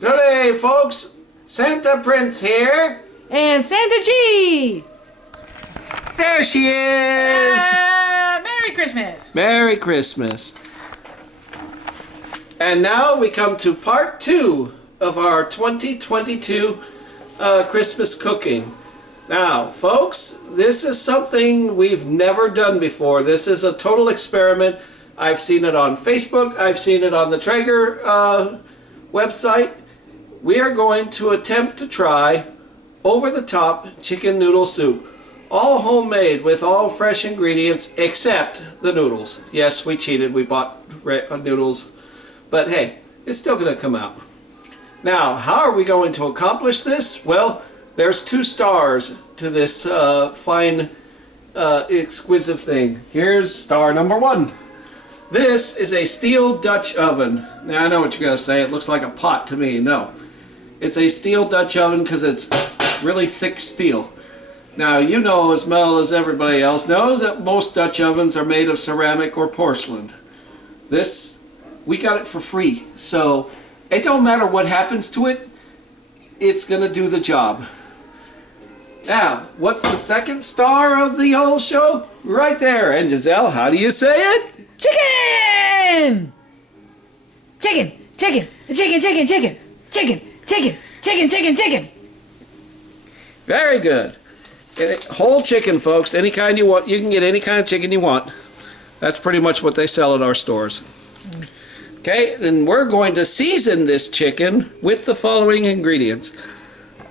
Good day, folks. Santa Prince here. And Santa G! There she is. Merry Christmas! Merry Christmas. And now we come to part 2 of our 2022 Christmas cooking. Now, folks, this is something we've never done before. This is a total experiment. I've seen it on Facebook. I've seen it on the Traeger website. We are going to attempt to try over-the-top chicken noodle soup. All homemade with all fresh ingredients except the noodles. Yes, we cheated. We bought noodles. But hey, it's still going to come out. Now, how are we going to accomplish this? Well, there's 2 stars to this fine, exquisite thing. Here's star number 1. This is a steel Dutch oven. Now, I know what you're going to say. It looks like a pot to me. No. It's a steel Dutch oven because it's really thick steel. Now, you know as well as everybody else knows that most Dutch ovens are made of ceramic or porcelain. This, we got it for free. So, it don't matter what happens to it. It's going to do the job. Now, what's the second star of the whole show? Right there. And Giselle, how do you say it? Chicken! Chicken, chicken, chicken, chicken, chicken, chicken, chicken, chicken, chicken, chicken. Very good. Whole chicken, folks. Any kind you want. You can get any kind of chicken you want. That's pretty much what they sell at our stores. Okay, and we're going to season this chicken with the following ingredients.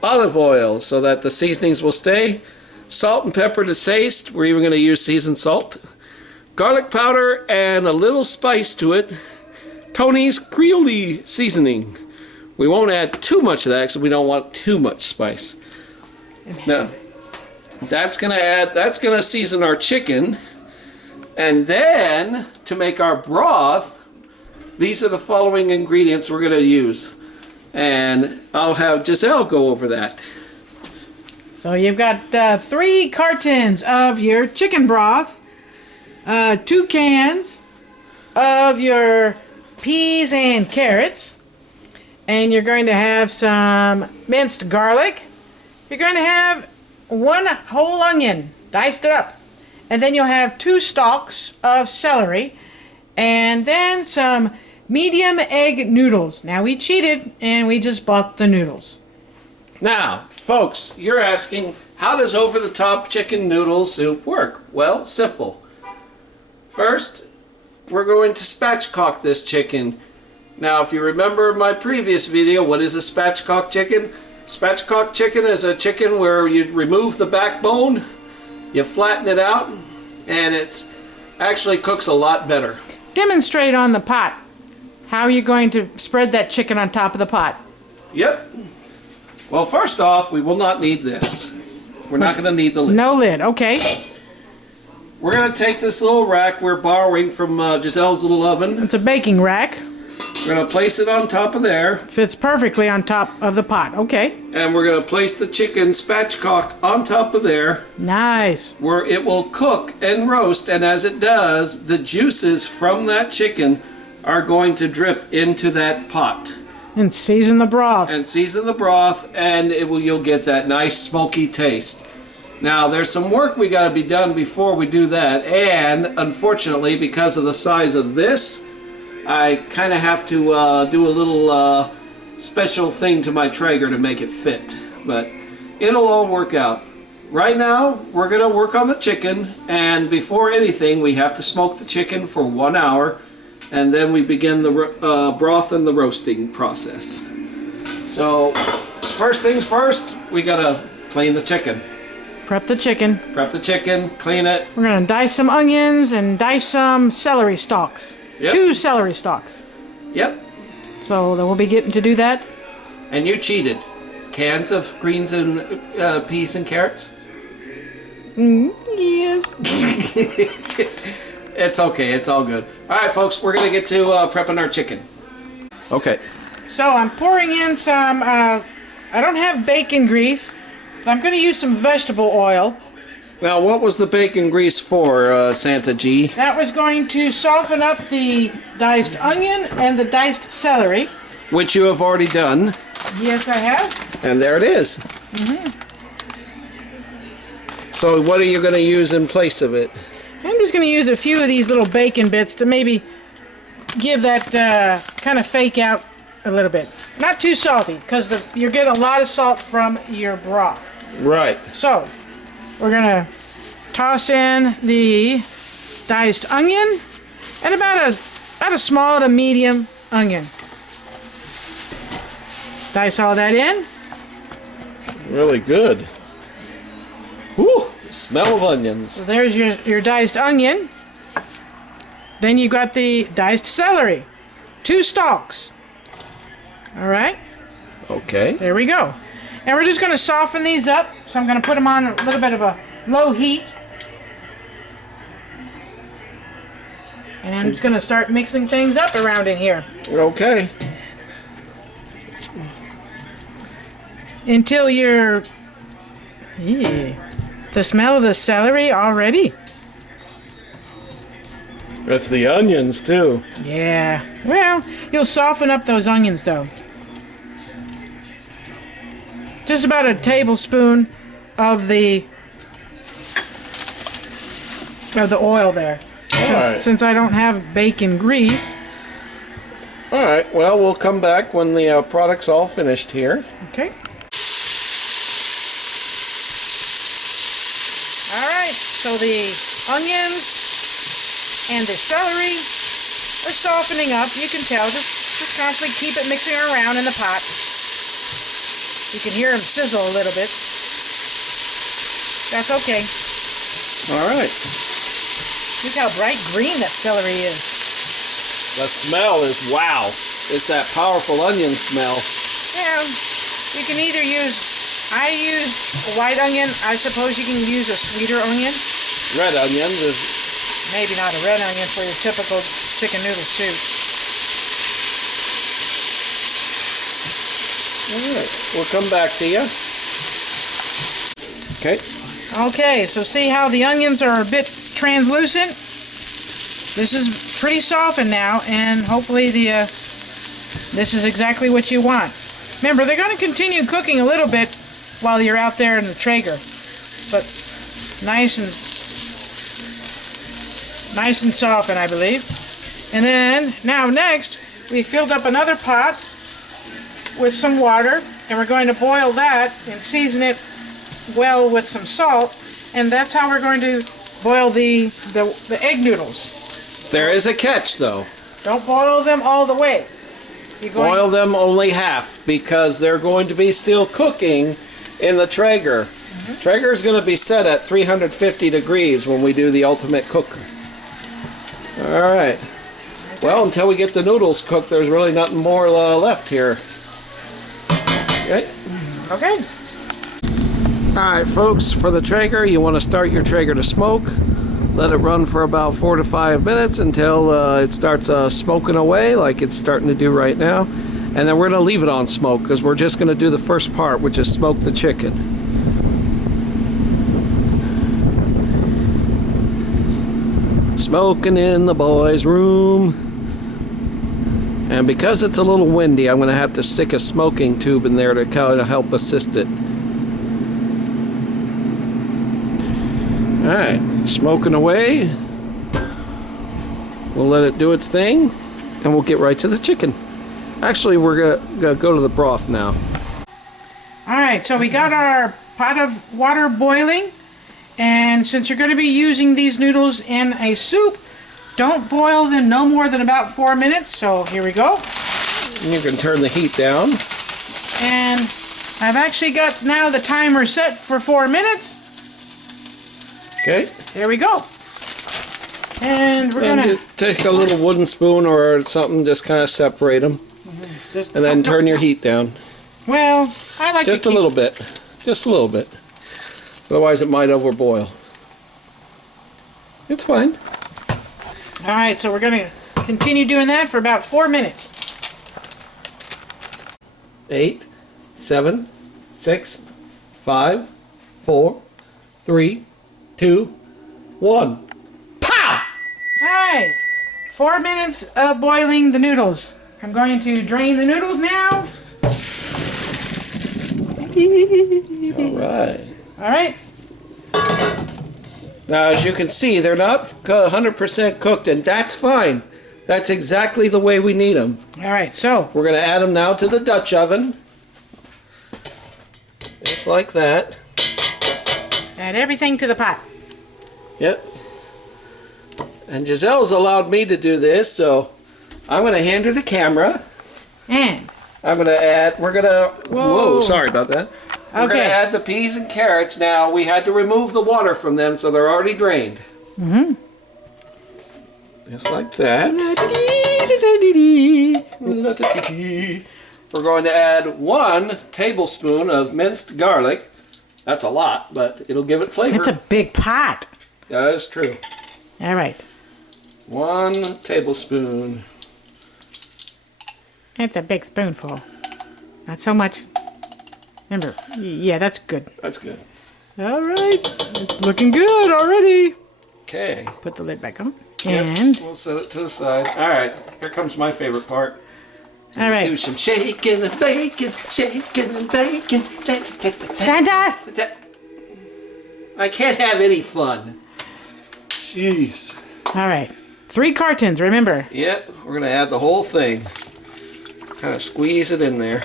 Olive oil, so that the seasonings will stay. Salt and pepper to taste. We're even going to use seasoned salt. Garlic powder and a little spice to it. Tony's Creole seasoning. We won't add too much of that because we don't want too much spice. Now, that's gonna season our chicken. And then, to make our broth, these are the following ingredients we're gonna use. And I'll have Giselle go over that. So you've got 3 cartons of your chicken broth, 2 cans of your peas and carrots, and you're going to have some minced garlic. You're going to have 1 whole onion, diced it up, and then you'll have 2 stalks of celery, and then some medium egg noodles. Now, we cheated and we just bought the noodles. Now, folks, you're asking, how does over-the-top chicken noodle soup work? Well, simple. First, we're going to spatchcock this chicken. Now, if you remember my previous video, what is a spatchcocked chicken? Spatchcocked chicken is a chicken where you remove the backbone, you flatten it out, and it actually cooks a lot better. Demonstrate on the pot. How are you going to spread that chicken on top of the pot? Yep. Well, first off, we will not need this. We're not going to need the lid. No lid, okay. We're going to take this little rack we're borrowing from Giselle's little oven. It's a baking rack. We're going to place it on top of there. Fits perfectly on top of the pot, okay. And we're going to place the chicken spatchcocked on top of there. Nice. Where it will cook and roast, and as it does, the juices from that chicken are going to drip into that pot. And season the broth. And season the broth, and you'll get that nice smoky taste. Now, there's some work we got to be done before we do that, and unfortunately, because of the size of this, I kind of have to do a little special thing to my Traeger to make it fit. But it'll all work out. Right now, we're going to work on the chicken, and before anything, we have to smoke the chicken for 1 hour, and then we begin the broth and the roasting process. So, first things first, we got to clean the chicken. Prep the chicken. Prep the chicken, clean it. We're going to dice some onions and dice some celery stalks. Yep. 2 celery stalks. Yep. So then we'll be getting to do that. And you cheated. Cans of greens and peas and carrots? Yes. It's okay. It's all good. All right, folks. We're going to get to prepping our chicken. Okay. So I'm pouring in some, I don't have bacon grease, but I'm going to use some vegetable oil. Now, what was the bacon grease for, Santa G? That was going to soften up the diced onion and the diced celery. which you have already done. Yes, I have. And there it is. So what are you going to use in place of it? I'm just going to use a few of these little bacon bits to maybe give that kind of fake out a little bit. Not too salty, because you're getting a lot of salt from your broth. Right. So, we're going to toss in the diced onion and about a small to medium onion. Dice all that in. Really good. Whew, the smell of onions. So there's your diced onion. Then you got the diced celery. 2 stalks. Alright. Okay. There we go. And we're just going to soften these up. So I'm going to put them on a little bit of a low heat. And I'm just going to start mixing things up around in here. Okay. Until you're... the smell of the celery already? That's the onions too. Yeah. Well, you'll soften up those onions though. Just about a tablespoon of the oil there. Since I don't have bacon grease. Alright, well, we'll come back when the product's all finished here. Okay. Alright, so the onions and the celery are softening up. You can tell. Just constantly keep it mixing around in the pot. You can hear them sizzle a little bit. That's okay. Alright. Look how bright green that celery is. The smell is wow. It's that powerful onion smell. Yeah, you can either I use a white onion. I suppose you can use a sweeter onion. Red onion is... Maybe not a red onion for your typical chicken noodle soup. Alright, we'll come back to you. Okay. Okay, so see how the onions are a bit translucent? This is pretty softened now, and hopefully this is exactly what you want. Remember, they're going to continue cooking a little bit while you're out there in the Traeger, but nice and softened, I believe. And then now next, we filled up another pot with some water, and we're going to boil that and season it well with some salt, and that's how we're going to boil the egg noodles. There is a catch though. Don't boil them all the way. Boil them only half, because they're going to be still cooking in the Traeger. Traeger is going to be set at 350 degrees when we do the ultimate cooker. Alright. Okay. Well, until we get the noodles cooked, there's really nothing more left here. Okay? Okay. Alright folks, for the Traeger, you want to start your Traeger to smoke. Let it run for about 4 to 5 minutes until it starts smoking away like it's starting to do right now. And then we're going to leave it on smoke because we're just going to do the first part, which is smoke the chicken. Smoking in the boys' room. And because it's a little windy, I'm going to have to stick a smoking tube in there to kind of help assist it. Alright, smoking away. We'll let it do its thing, and we'll get right to the chicken. Actually, we're gonna go to the broth now. Alright, so we got our pot of water boiling, and since you're going to be using these noodles in a soup, don't boil them no more than about 4 minutes, so here we go. And you can turn the heat down. And I've actually got now the timer set for 4 minutes. Okay. There we go. And we're going to take a little wooden spoon or something, just kind of separate them. And then turn your heat down. Well, I like just a little bit. Just a little bit. Otherwise it might overboil. It's fine. Alright, so we're going to continue doing that for about 4 minutes. 8, 7, 6, 5, 4, 3, 2, 1. Pow! Alright, 4 minutes of boiling the noodles. I'm going to drain the noodles now. All right. All right. Now, as you can see, they're not 100% cooked, and that's fine. That's exactly the way we need them. All right, so We're going to add them now to the Dutch oven. Just like that. add everything to the pot. Yep. And Giselle's allowed me to do this, so I'm going to hand her the camera. And I'm going to add, we're going to, whoa, sorry about that. We're going to okay. add the peas and carrots now. We had to remove the water from them, so they're already drained. Mm-hmm. Just like that. We're going to add 1 tablespoon of minced garlic. That's a lot, but it'll give it flavor. It's a big pot. That is true. All right. 1 tablespoon. It's a big spoonful. Not so much. Remember, yeah, that's good. That's good. All right. It's looking good already. Okay. Put the lid back on. Yep, And, we'll set it to the side. All right, here comes my favorite part. all Do right. some shaking and baking, shaking and baking. Santa! I can't have any fun. Jeez. All right. 3 cartons, remember. Yep, we're gonna add the whole thing. Kind of squeeze it in there.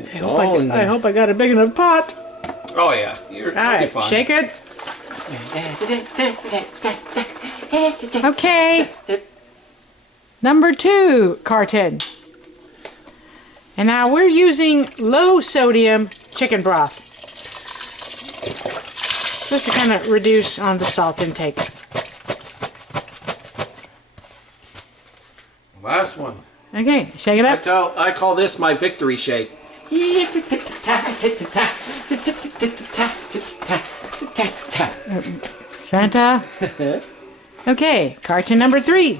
It's all in there. I hope I got a big enough pot. Oh yeah, you'll All be right, fine. shake it. Okay. Number 2 carton. And now we're using low sodium chicken broth. Just to kind of reduce on the salt intake. Last one. Okay, shake it up. I call this my victory shake. Santa. Okay, carton number 3.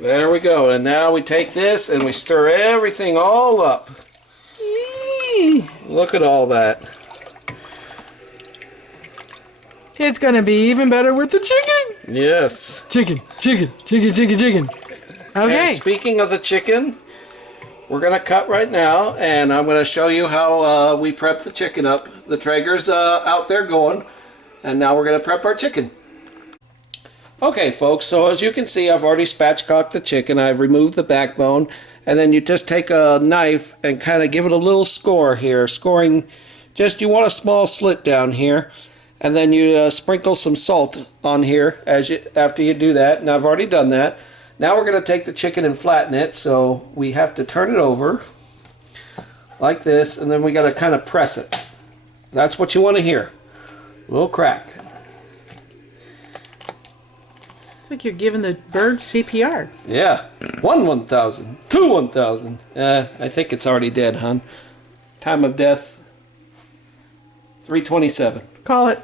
There we go. And now we take this and we stir everything all up. Look at all that. It's gonna be even better with the chicken. Yes. Chicken. Okay. And speaking of the chicken, we're going to cut right now, and I'm going to show you how we prep the chicken up. The Traeger's out there going, and now we're going to prep our chicken. Okay, folks, so as you can see, I've already spatchcocked the chicken. I've removed the backbone, and then you just take a knife and kind of give it a little score here. Scoring, just you want a small slit down here, and then you sprinkle some salt on here after you do that, and I've already done that. Now we're going to take the chicken and flatten it, so we have to turn it over like this, and then we got to kind of press it. That's what you want to hear. A little crack. It's like you're giving the bird CPR. Yeah. 1,000. 1,000. I think it's already dead, hon. Time of death, 3:27. Call it.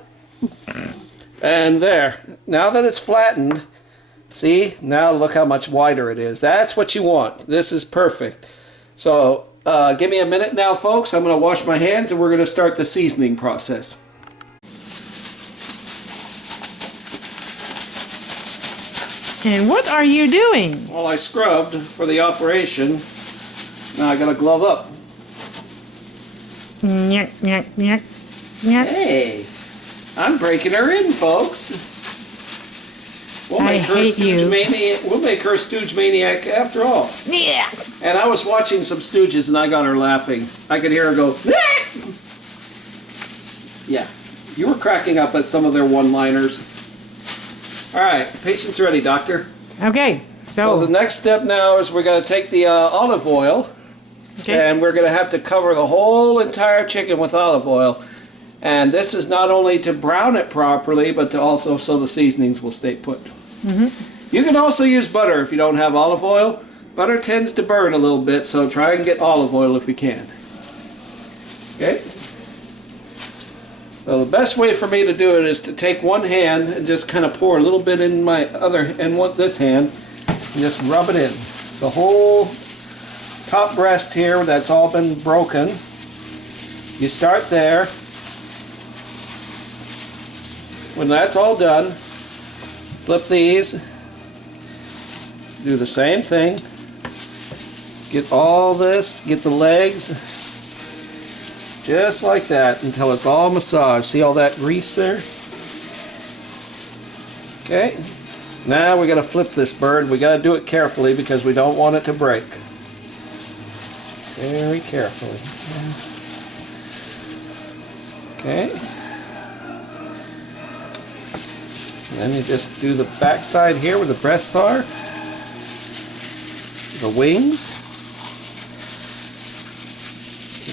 And there. Now that it's flattened, see, now look how much wider it is. That's what you want. This is perfect. So give me a minute now, folks. I'm going to wash my hands and we're going to start the seasoning process. And what are you doing? Well, I scrubbed for the operation. Now I got to glove up. Nyek, nyek, nyek, nyek. Hey, I'm breaking her in, folks. We'll I make her hate you. We'll make her a stooge maniac after all. Yeah. And I was watching some Stooges and I got her laughing. I could hear her go, "Ah!" Yeah, you were cracking up at some of their one-liners. All right, patient's ready, doctor. Okay. So the next step now is we're going to take the olive oil, Okay. and we're going to have to cover the whole entire chicken with olive oil. And this is not only to brown it properly, but to also so the seasonings will stay put. You can also use butter if you don't have olive oil. Butter tends to burn a little bit, so try and get olive oil if you can. Okay? So the best way for me to do it is to take one hand and just kind of pour a little bit in my other, and this hand, Just rub it in. The whole top breast here that's all been broken. You start there. When that's all done, flip these. Do the same thing. Get all this, get the legs, just like that until it's all massaged. See all that grease there? Okay. Now we got to flip this bird. We got to do it carefully because we don't want it to break. Very carefully. Okay. And then you just do the back side here where the breasts are. The wings.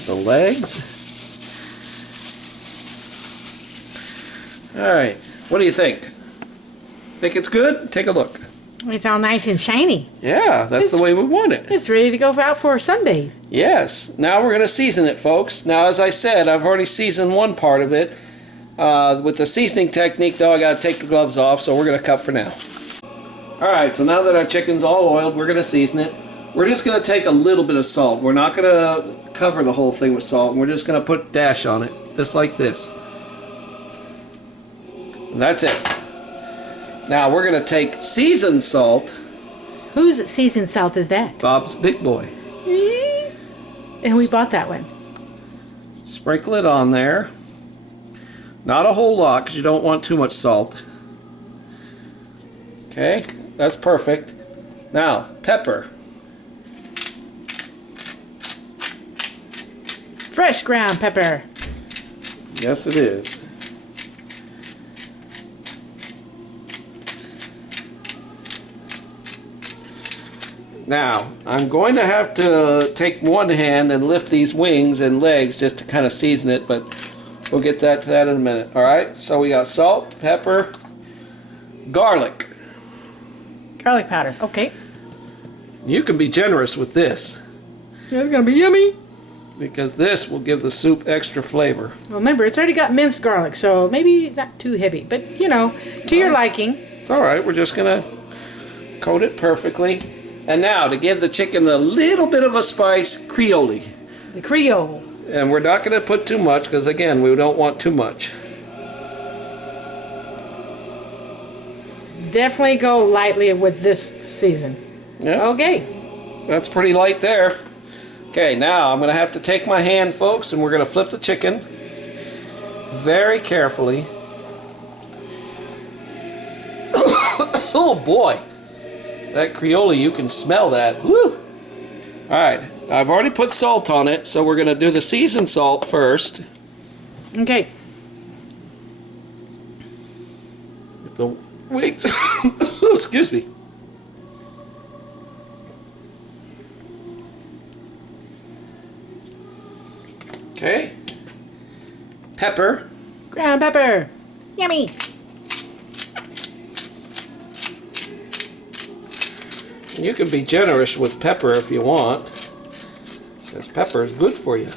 The legs. Alright. What do you think? Think it's good? Take a look. It's all nice and shiny. Yeah, that's the way we want it. It's ready to go out for a sunbathe. Yes. Now we're going to season it, folks. Now, as I said, I've already seasoned one part of it. With the seasoning technique, though, I got to take the gloves off, so we're going to cut for now. Alright, so now that our chicken's all oiled, we're going to season it. We're just going to take a little bit of salt. We're not going to cover the whole thing with salt. We're just going to put a dash on it, just like this. And that's it. Now we're going to take seasoned salt. Whose seasoned salt is that? Bob's Big Boy. And we bought that one. Sprinkle it on there. Not a whole lot because you don't want too much salt. Okay, that's perfect. Now, pepper. Fresh ground pepper. Yes, it is. Now, I'm going to have to take one hand and lift these wings and legs just to kind of season it, but we'll get to that in a minute. Alright, so we got salt, pepper, garlic. Garlic powder, okay. You can be generous with this, Yeah, it's gonna be yummy. because this will give the soup extra flavor. Well, remember, it's already got minced garlic, so maybe not too heavy, but you know, to your liking. It's alright, we're just going to coat it perfectly. And now, to give the chicken a little bit of a spice, Creole. The Creole. And we're not going to put too much, because again, we don't want too much. Definitely go lightly with this season. Yeah. Okay. That's pretty light there. Okay, now I'm going to have to take my hand, folks, and we're going to flip the chicken very carefully. Oh boy, that Creole, you can smell that. Woo! Alright, I've already put salt on it, so we're going to do the seasoned salt first. Okay. Wait, oh, excuse me. Okay. Pepper. Ground pepper. Yummy. You can be generous with pepper if you want, because pepper is good for you.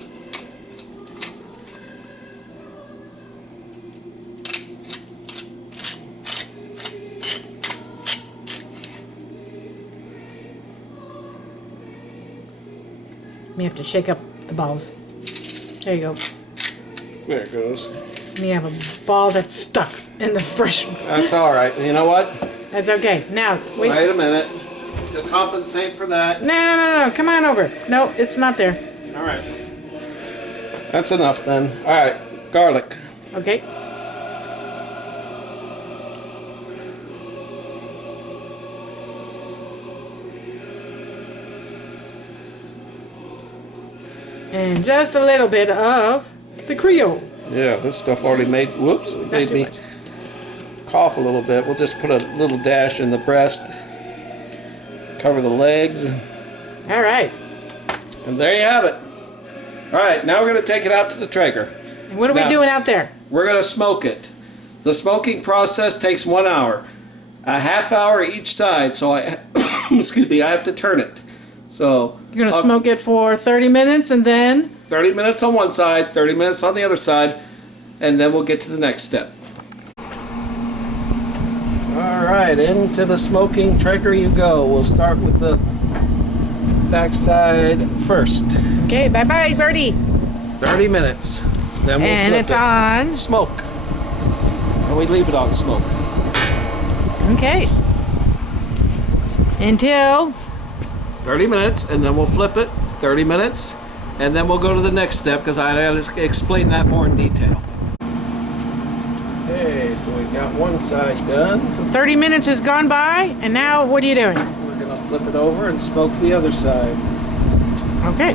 You have to shake up the balls. There you go. There it goes. And you have a ball that's stuck in the fresh. That's all right. You know what? That's okay. Now, wait. Wait a minute. To compensate for that. No. Come on over. No, it's not there. All right. That's enough then. All right. Garlic. Okay. And just a little bit of the Creole. Yeah, this stuff already made. Whoops, it made me cough a little bit. We'll just put a little dash in the breast. Cover the legs. All right. And there you have it. All right, now we're going to take it out to the Traeger. And what are we doing out there? We're going to smoke it. The smoking process takes 1 hour. A half hour each side, so excuse me, I have to turn it. So You're going to smoke it for 30 minutes and then? 30 minutes on one side, 30 minutes on the other side, and then we'll get to the next step. All Alright, into the smoking Traeger you go. We'll start with the backside first. Okay, bye-bye, birdie. 30 minutes. Then we'll And flip it's it. on. Smoke. And we leave it on smoke. Okay. Until 30 minutes, and then we'll flip it. 30 minutes, and then we'll go to the next step because I explain that more in detail. Okay, so we got one side done. 30 minutes has gone by, and now what are you doing? We're gonna flip it over and smoke the other side. Okay.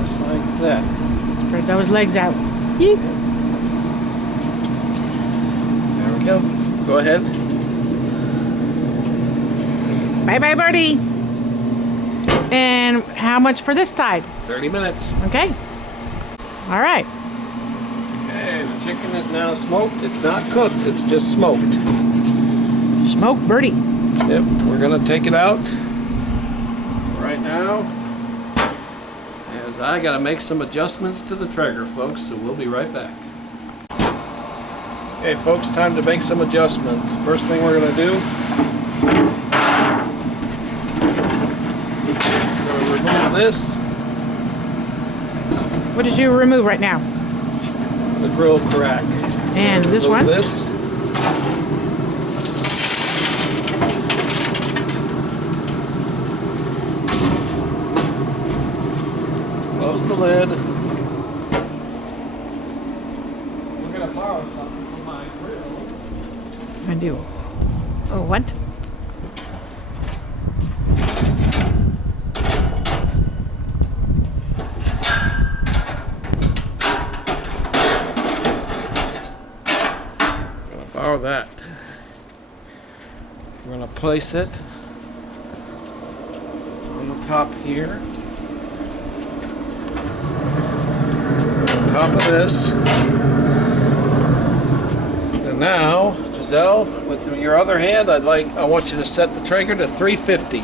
Just like that. Spread those legs out. Yeet. There we go. Go ahead. Bye-bye, birdie. And how much for this side? 30 minutes. Okay. All right. Okay, the chicken is now smoked. It's not cooked, it's just smoked. Smoke birdie. Yep, we're gonna take it out right now. As I gotta make some adjustments to the Traeger, folks, so we'll be right back. Okay, folks, time to make some adjustments. First thing we're gonna do, remove this, What did you remove right now? the grill crack. And this Remove one? This. Close the lid. We're gonna borrow something from my grill. I do. Oh, what? Borrow that. We're gonna place it on the top here. On top of this. And now, Giselle, with your other hand, I want you to set the Traeger to 350.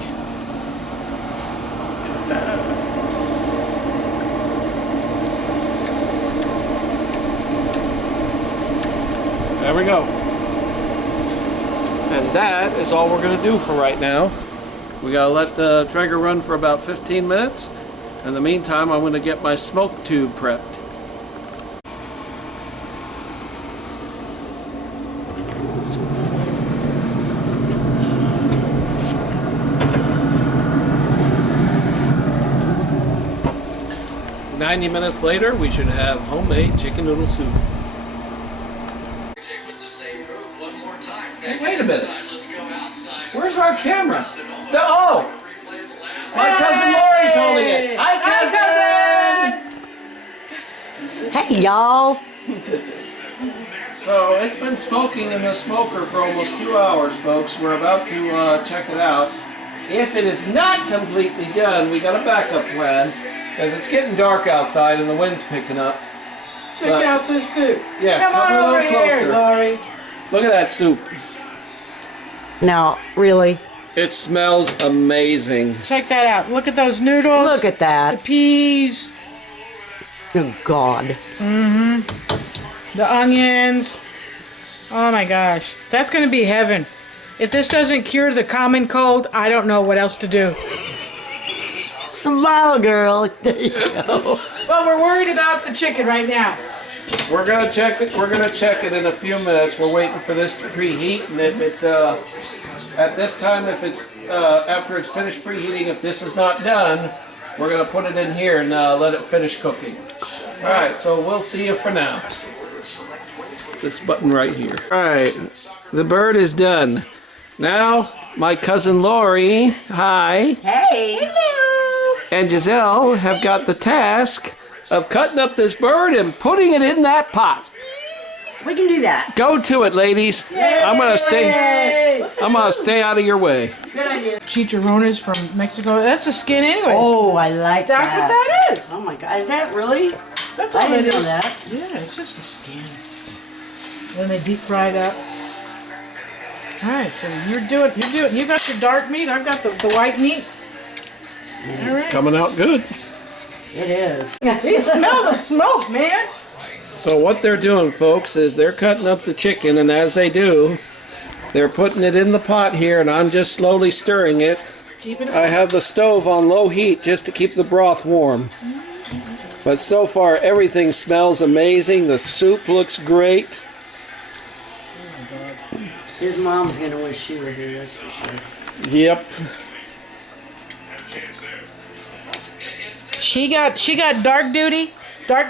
There we go. And that is all we're going to do for right now. We got to let the Traeger run for about 15 minutes. In the meantime, I'm going to get my smoke tube prepped. "90 minutes later, we should have homemade chicken noodle soup." Hey, wait a minute. Where's our camera? Oh! My cousin Lori's holding it. Hi, cousin! Hey, y'all. So it's been smoking in the smoker for almost 2 hours, folks. We're about to check it out. If it is not completely done, we got a backup plan because it's getting dark outside and the wind's picking up. Check out this soup. Yeah, Come on a little over here, closer. Lori. Look at that soup. Now, really, It smells amazing. Check that out. Look at those noodles. look at The that. peas. Oh, God. The onions. Oh my gosh. That's going to be heaven. If this doesn't cure the common cold, I don't know what else to do. Smile, girl. There you go. Well, we're worried about the chicken right now. We're gonna check it. We're gonna check it in a few minutes. We're waiting for this to preheat, and if it at this time, if it's after it's finished preheating, if this is not done, we're gonna put it in here and let it finish cooking. All right. So we'll see you for now. This button right here. All right. The bird is done. Now, my cousin Lori, hi, Hey. Hello. and Giselle have got the task of cutting up this bird and putting it in that pot. We can do that. Go to it, ladies. I'm gonna stay out of your way. Good idea. Chicharrones from Mexico. That's the skin anyway. Oh, I like That's that. what that is. Oh, my God. Is that really? That's all I it didn't is. know that. Yeah, it's just the skin. Then they deep fry it up. All right, so you got your dark meat. I've got the white meat. All right. Coming out good. It is. You smell the smoke, man. So what they're doing, folks, is they're cutting up the chicken, and as they do, They're putting it in the pot here, and I'm just slowly stirring it. I have the stove on low heat just to keep the broth warm. But so far, everything smells amazing. The soup looks great. His mom's gonna wish she were here, that's for sure. Yep. She got dark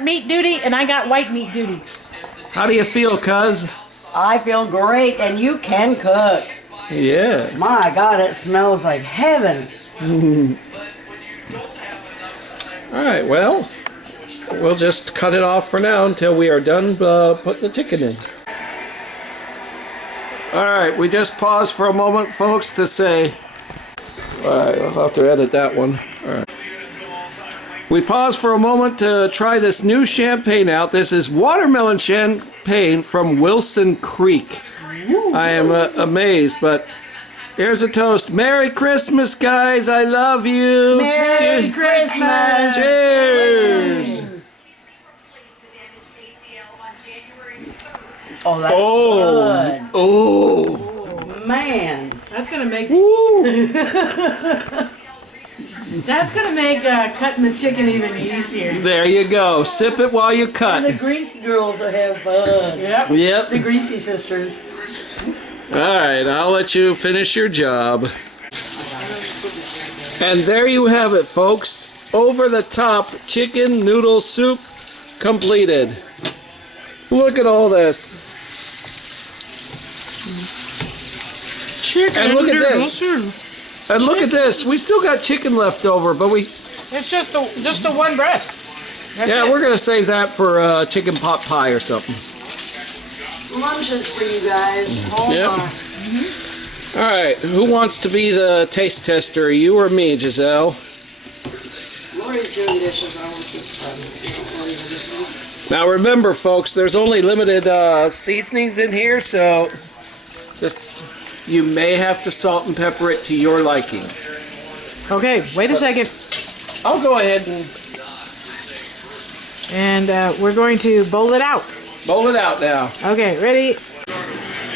meat duty, and I got white meat duty. How do you feel, cuz? I feel great, and you can cook. Yeah. My God, it smells like heaven. All right, well, we'll just cut it off for now until we are done putting the chicken in. All right, we just paused for a moment, folks, to say... All right, I'll have to edit that one. All right. We paused for a moment to try this new champagne out. This is watermelon champagne from Wilson Creek. I am amazed, but here's a toast. Merry Christmas, guys. I love you. Merry Christmas. Cheers. Oh, that's good. Oh. Man. That's gonna make. That's gonna make cutting the chicken even easier. There you go. Sip it while you cut. And the greasy girls will have fun. Yep. Yep. The greasy sisters. All right, I'll let you finish your job. And there you have it, folks. Over the top chicken noodle soup completed. Look at all this. Chicken And look at noodle this. soup. And look at this. We still got chicken left over, but we... It's just the one breast. That's Yeah, it. we're going to save that for chicken pot pie or something. Lunches for you guys. Hold Yep. on. All right, who wants to be the taste tester, you or me, Giselle? Lori's doing dishes. I want this fun. Now remember, folks, there's only limited seasonings in here, so just you may have to salt and pepper it to your liking. Okay, wait a second. I'll go ahead and And we're going to bowl it out. bowl it out now. Okay, ready?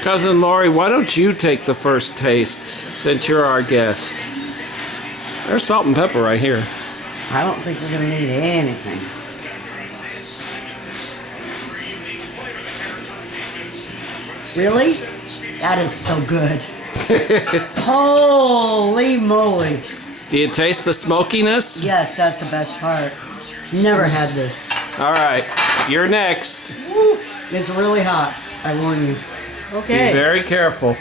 Cousin Lori, why don't you take the first tastes since you're our guest? There's salt and pepper right here. I don't think we're going to need anything. Really? That is so good. Holy moly. Do you taste the smokiness? Yes, that's the best part. Never had this. All right, you're next. It's really hot. I warn you. Be Okay. very careful.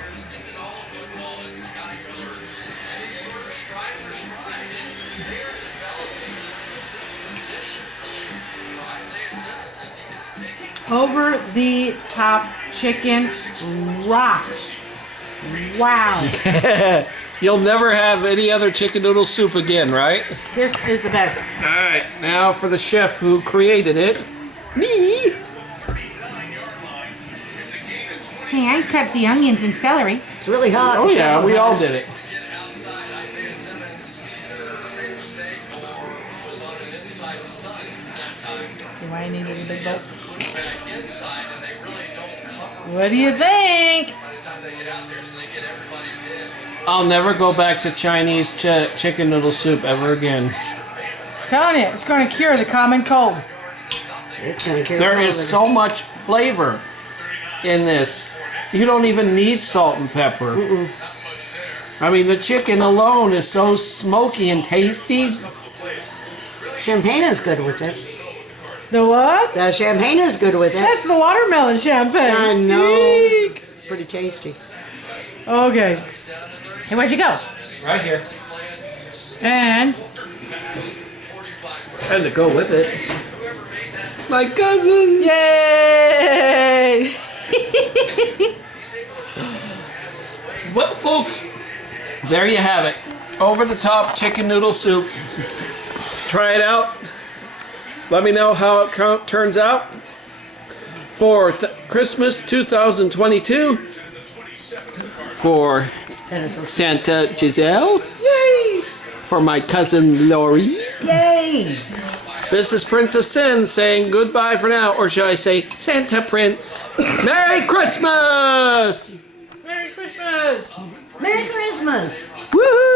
Over the top chicken rocks. Wow. You'll never have any other chicken noodle soup again, right? This is the best. All right, now for the chef who created it. Me? Hey, I cut the onions and celery. It's really hot. Oh yeah, we all did it. See why I needed a big bowl? What do you think? I'll never go back to Chinese chicken noodle soup ever again. Telling you, it's going to cure the common cold. It's gonna carry There on is with so much flavor in this. You don't even need salt and pepper. I mean, the chicken alone is so smoky and tasty. it. Champagne is good with it. The what? The champagne is good with it. That's the watermelon champagne. I know. Eek. Pretty tasty. Okay. Hey, where'd you go? Right here. And And to go with it, my cousin. yay! Well, folks, there you have it. Over the top chicken noodle soup. Try it out. Let me know how it turns out. For Christmas 2022. For Santa Giselle. Yay! For my cousin Lori. Yay! This is Prince of Sin saying goodbye for now. Or should I say Santa Prince. Merry Christmas! Merry Christmas! Merry Christmas. Woohoo!